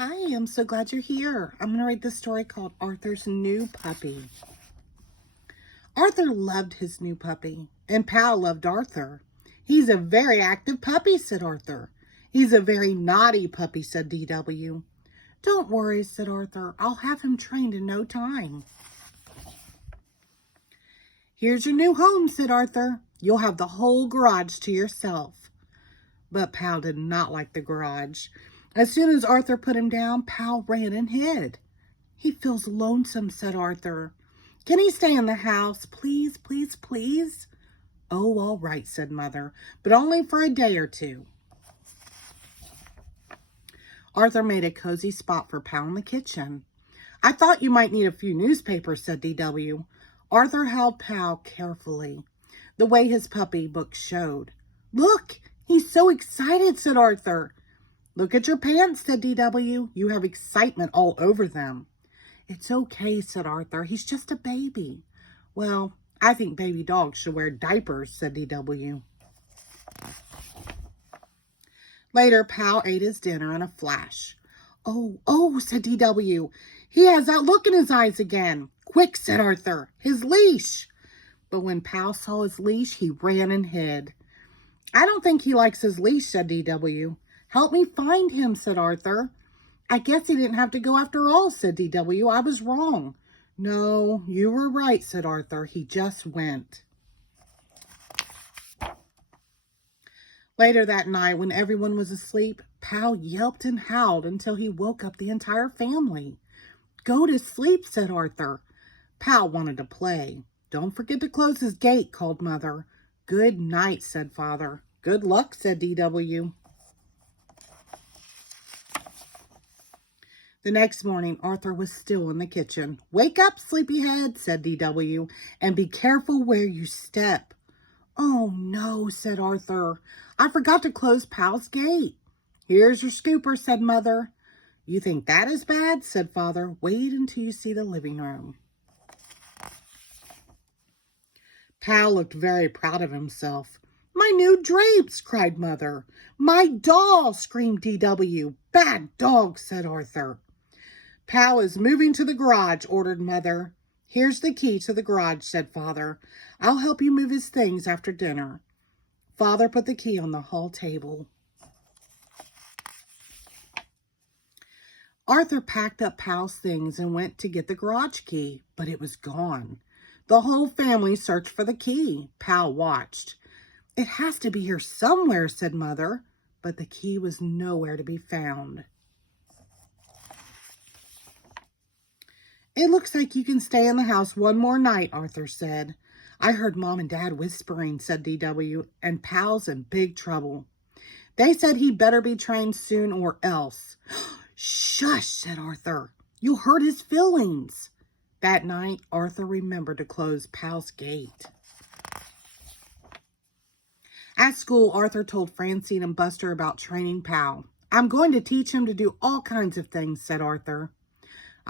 Hi, I'm so glad you're here. I'm going to read this story called Arthur's New Puppy. Arthur loved his new puppy, and Pal loved Arthur. He's a very active puppy, said Arthur. He's a very naughty puppy, said DW. Don't worry, said Arthur. I'll have him trained in no time. Here's your new home, said Arthur. You'll have the whole garage to yourself. But Pal did not like the garage. As soon as Arthur put him down, Pal ran and hid. He feels lonesome, said Arthur. Can he stay in the house, please, please, please? Oh, all right, said Mother, but only for a day or two. Arthur made a cozy spot for Pal in the kitchen. I thought you might need a few newspapers, said DW. Arthur held Pal carefully, the way his puppy book showed. Look, he's so excited, said Arthur. Look at your pants, said DW. You have excitement all over them. It's okay, said Arthur. He's just a baby. Well, I think baby dogs should wear diapers, said DW. Later, Pal ate his dinner in a flash. Oh, said DW. He has that look in his eyes again. Quick, said Arthur. His leash. But when Pal saw his leash, he ran and hid. I don't think he likes his leash, said DW. Help me find him, said Arthur. I guess he didn't have to go after all, said DW. I was wrong. No, you were right, said Arthur. He just went. Later that night, when everyone was asleep, Pal yelped and howled until he woke up the entire family. Go to sleep, said Arthur. Pal wanted to play. Don't forget to close his gate, called Mother. Good night, said Father. Good luck, said DW. The next morning, Arthur was still in the kitchen. Wake up, sleepyhead, said DW, and be careful where you step. Oh, no, said Arthur. I forgot to close Pal's gate. Here's your scooper, said Mother. You think that is bad, said Father. Wait until you see the living room. Pal looked very proud of himself. My new drapes, cried Mother. My doll, screamed DW. Bad dog, said Arthur. Pal is moving to the garage, ordered Mother. Here's the key to the garage, said Father. I'll help you move his things after dinner. Father put the key on the hall table. Arthur packed up Pal's things and went to get the garage key, but it was gone. The whole family searched for the key. Pal watched. It has to be here somewhere, said Mother, but the key was nowhere to be found. It looks like you can stay in the house one more night, Arthur said. I heard Mom and Dad whispering, said DW, and Pal's in big trouble. They said he'd better be trained soon or else. Shush, said Arthur. You'll hurt his feelings. That night, Arthur remembered to close Pal's gate. At school, Arthur told Francine and Buster about training Pal. I'm going to teach him to do all kinds of things, said Arthur.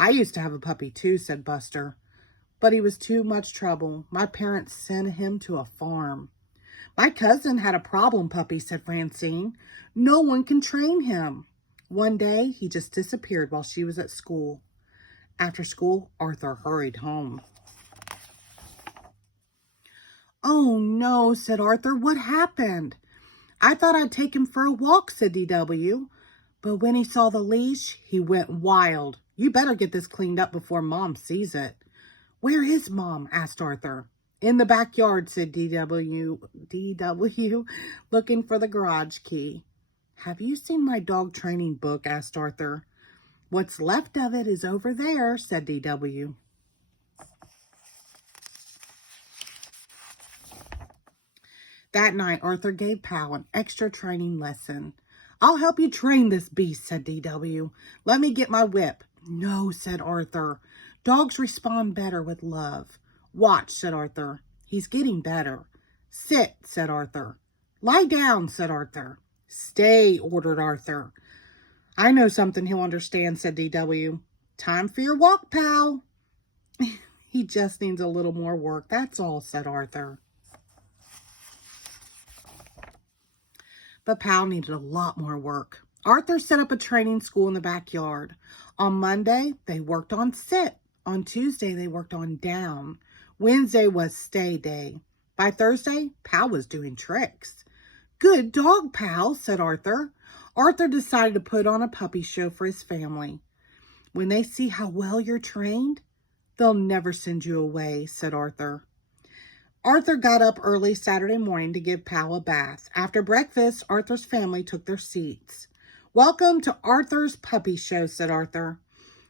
I used to have a puppy too, said Buster. But he was too much trouble. My parents sent him to a farm. My cousin had a problem puppy, said Francine. No one can train him. One day, he just disappeared while she was at school. After school, Arthur hurried home. Oh no, said Arthur. What happened? I thought I'd take him for a walk, said DW. But when he saw the leash, he went wild. You better get this cleaned up before Mom sees it. Where is Mom? Asked Arthur. In the backyard, said DW, looking for the garage key. Have you seen my dog training book? Asked Arthur. What's left of it is over there, said DW. That night, Arthur gave Pal an extra training lesson. I'll help you train this beast, said DW. Let me get my whip. No, said Arthur. Dogs respond better with love. Watch, said Arthur. He's getting better. Sit, said Arthur. Lie down, said Arthur. Stay, ordered Arthur. I know something he'll understand, said DW. Time for your walk, Pal. He just needs a little more work, that's all, said Arthur. But Pal needed a lot more work. Arthur set up a training school in the backyard. On Monday, they worked on sit. On Tuesday, they worked on down. Wednesday was stay day. By Thursday, Pal was doing tricks. Good dog, Pal, said Arthur. Arthur decided to put on a puppy show for his family. When they see how well you're trained, they'll never send you away, said Arthur. Arthur got up early Saturday morning to give Pal a bath. After breakfast, Arthur's family took their seats. Welcome to Arthur's puppy show, said Arthur.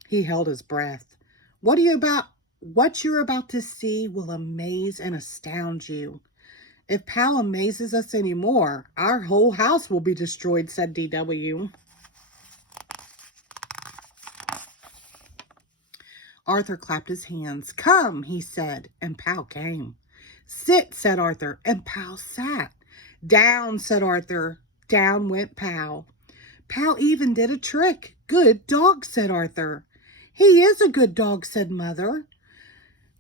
He held his breath. What you're about to see will amaze and astound you. If Pal amazes us anymore, our whole house will be destroyed, said DW. Arthur clapped his hands. Come, he said, and Pal came. Sit, said Arthur, and Pal sat. Down, said Arthur. Down went Pal. Pal even did a trick. Good dog, said Arthur. He is a good dog, said Mother.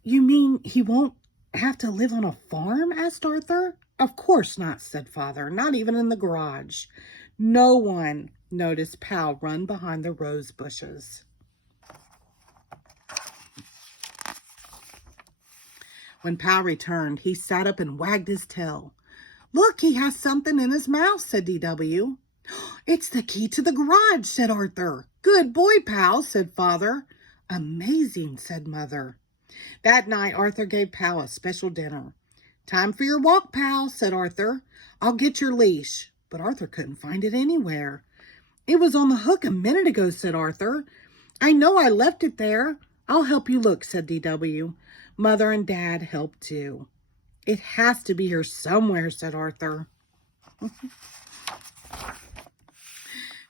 You mean he won't have to live on a farm? Asked Arthur. Of course not, said Father, not even in the garage. No one noticed Pal run behind the rose bushes. When Pal returned, he sat up and wagged his tail. Look, he has something in his mouth, said DW. It's the key to the garage, said Arthur. Good boy, Pal, said Father. Amazing, said Mother. That night, Arthur gave Pal a special dinner. Time for your walk, Pal, said Arthur. I'll get your leash. But Arthur couldn't find it anywhere. It was on the hook a minute ago, said Arthur. I know I left it there. I'll help you look, said DW. Mother and Dad helped too. It has to be here somewhere, said Arthur.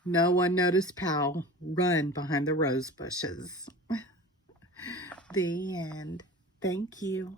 No one noticed Pal run behind the rose bushes. The end. Thank you.